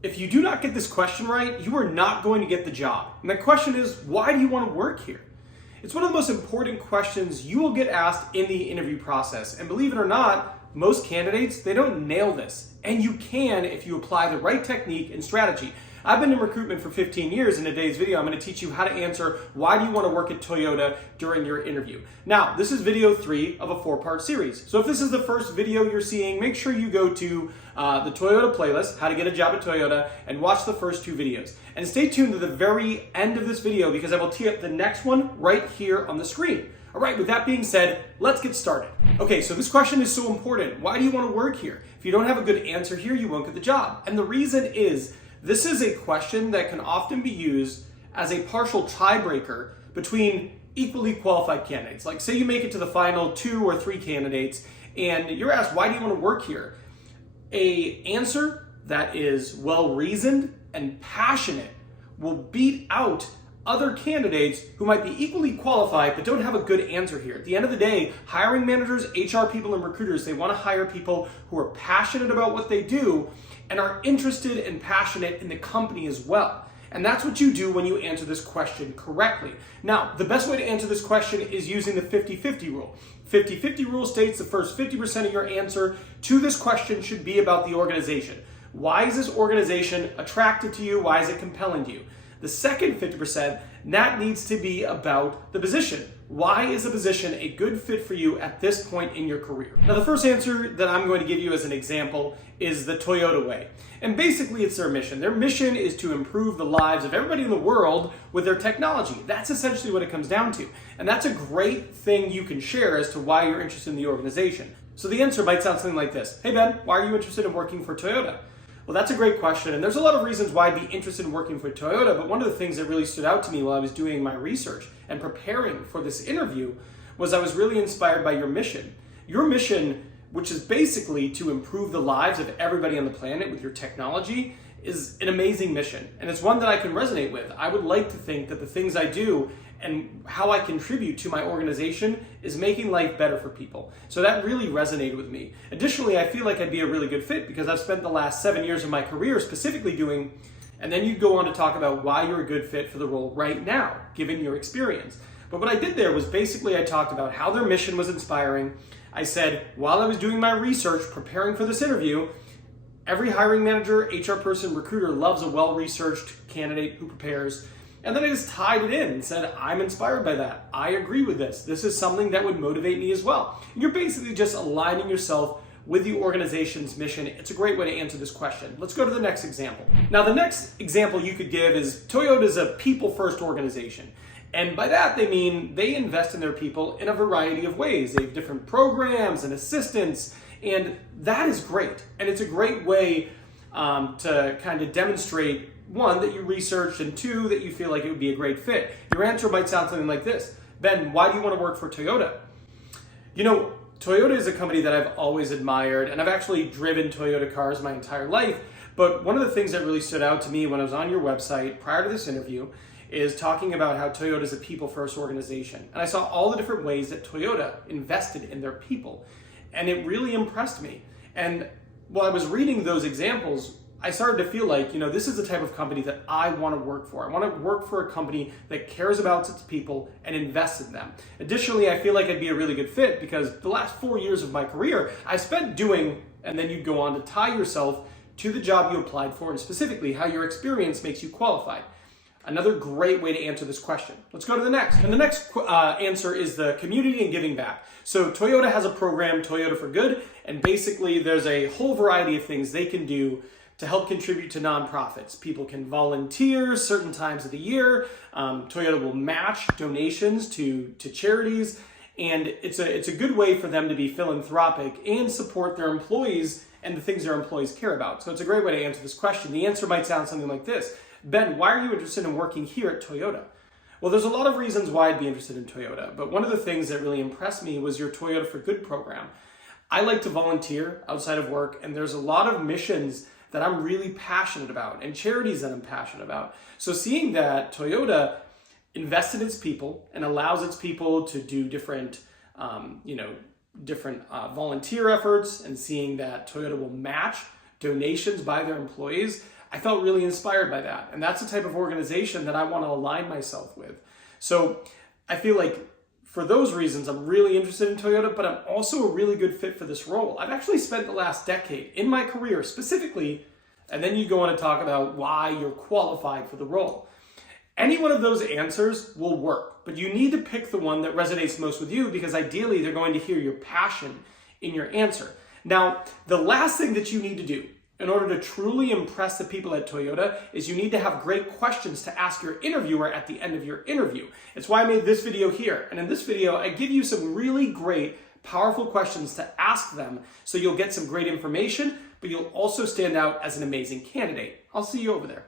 If you do not get this question right, you are not going to get the job. And the question is, why do you want to work here? It's one of the most important questions you will get asked in the interview process. And believe it or not, most candidates, they don't nail this. And you can if you apply the right technique and strategy. I've been in recruitment for 15 years. In today's video, I'm going to teach you how to answer why do you want to work at Toyota during your interview. Now, this is video 3 of a 4-part series. So if this is the first video you're seeing, make sure you go to the Toyota playlist, How to Get a Job at Toyota, and watch the first 2 videos. And stay tuned to the very end of this video because I will tee up the next one right here on the screen. All right, with that being said, let's get started. Okay, so this question is so important. Why do you want to work here? If you don't have a good answer here, you won't get the job. And the reason is, this is a question that can often be used as a partial tiebreaker between equally qualified candidates. Like say you make it to the final 2 or 3 candidates and you're asked, why do you want to work here? An answer that is well-reasoned and passionate will beat out other candidates who might be equally qualified but don't have a good answer here. At the end of the day, hiring managers, HR people, and recruiters, they want to hire people who are passionate about what they do and are interested and passionate in the company as well. And that's what you do when you answer this question correctly. Now, the best way to answer this question is using the 50-50 rule. 50-50 rule states the first 50% of your answer to this question should be about the organization. Why is this organization attracted to you? Why is it compelling to you? The second 50%, that needs to be about the position. Why is the position a good fit for you at this point in your career? Now, the first answer that I'm going to give you as an example is the Toyota way. And basically, it's their mission. Their mission is to improve the lives of everybody in the world with their technology. That's essentially what it comes down to. And that's a great thing you can share as to why you're interested in the organization. So the answer might sound something like this. Hey, Ben, why are you interested in working for Toyota? Well, that's a great question, and there's a lot of reasons why I'd be interested in working for Toyota, but one of the things that really stood out to me while I was doing my research and preparing for this interview was I was really inspired by your mission. Your mission, which is basically to improve the lives of everybody on the planet with your technology, is an amazing mission, and it's one that I can resonate with. I would like to think that the things I do and how I contribute to my organization is making life better for people. So that really resonated with me. Additionally, I feel like I'd be a really good fit because I've spent the last 7 years of my career specifically doing, and then you go on to talk about why you're a good fit for the role right now, given your experience. But what I did there was basically I talked about how their mission was inspiring. I said, while I was doing my research, preparing for this interview, every hiring manager, HR person, recruiter loves a well-researched candidate who prepares. And then I just tied it in and said, I'm inspired by that. I agree with this. This is something that would motivate me as well. And you're basically just aligning yourself with the organization's mission. It's a great way to answer this question. Let's go to the next example. Now, the next example you could give is Toyota is a people-first organization. And by that, they mean they invest in their people in a variety of ways. They have different programs and assistance, and that is great. And it's a great way to kind of demonstrate, 1, that you researched, and 2, that you feel like it would be a great fit. Your answer might sound something like this. Ben, why do you want to work for Toyota? You know, Toyota is a company that I've always admired, and I've actually driven Toyota cars my entire life. But one of the things that really stood out to me when I was on your website prior to this interview is talking about how Toyota is a people-first organization. And I saw all the different ways that Toyota invested in their people, and it really impressed me. And while I was reading those examples, I started to feel like, you know, this is the type of company that I want to work for. I want to work for a company that cares about its people and invests in them. Additionally, I feel like I'd be a really good fit because the last 4 years of my career, I spent doing, and then you'd go on to tie yourself to the job you applied for and specifically how your experience makes you qualified. Another great way to answer this question. Let's go to the next. And the next answer is the community and giving back. So Toyota has a program, Toyota for Good, and basically there's a whole variety of things they can do to help contribute to nonprofits. People can volunteer certain times of the year. Toyota will match donations to charities, and it's a good way for them to be philanthropic and support their employees and the things their employees care about. So it's a great way to answer this question. The answer might sound something like this. Ben, why are you interested in working here at Toyota? Well, there's a lot of reasons why I'd be interested in Toyota, but one of the things that really impressed me was your Toyota for Good program. I like to volunteer outside of work, and there's a lot of missions that I'm really passionate about and charities that I'm passionate about. So seeing that Toyota invested in its people and allows its people to do different volunteer efforts, and seeing that Toyota will match donations by their employees, I felt really inspired by that. And that's the type of organization that I want to align myself with. So I feel like for those reasons, I'm really interested in Toyota, but I'm also a really good fit for this role. I've actually spent the last decade in my career specifically, and then you go on to talk about why you're qualified for the role. Any one of those answers will work, but you need to pick the one that resonates most with you because ideally they're going to hear your passion in your answer. Now, the last thing that you need to do in order to truly impress the people at Toyota is you need to have great questions to ask your interviewer at the end of your interview. It's why I made this video here. And in this video, I give you some really great, powerful questions to ask them so you'll get some great information, but you'll also stand out as an amazing candidate. I'll see you over there.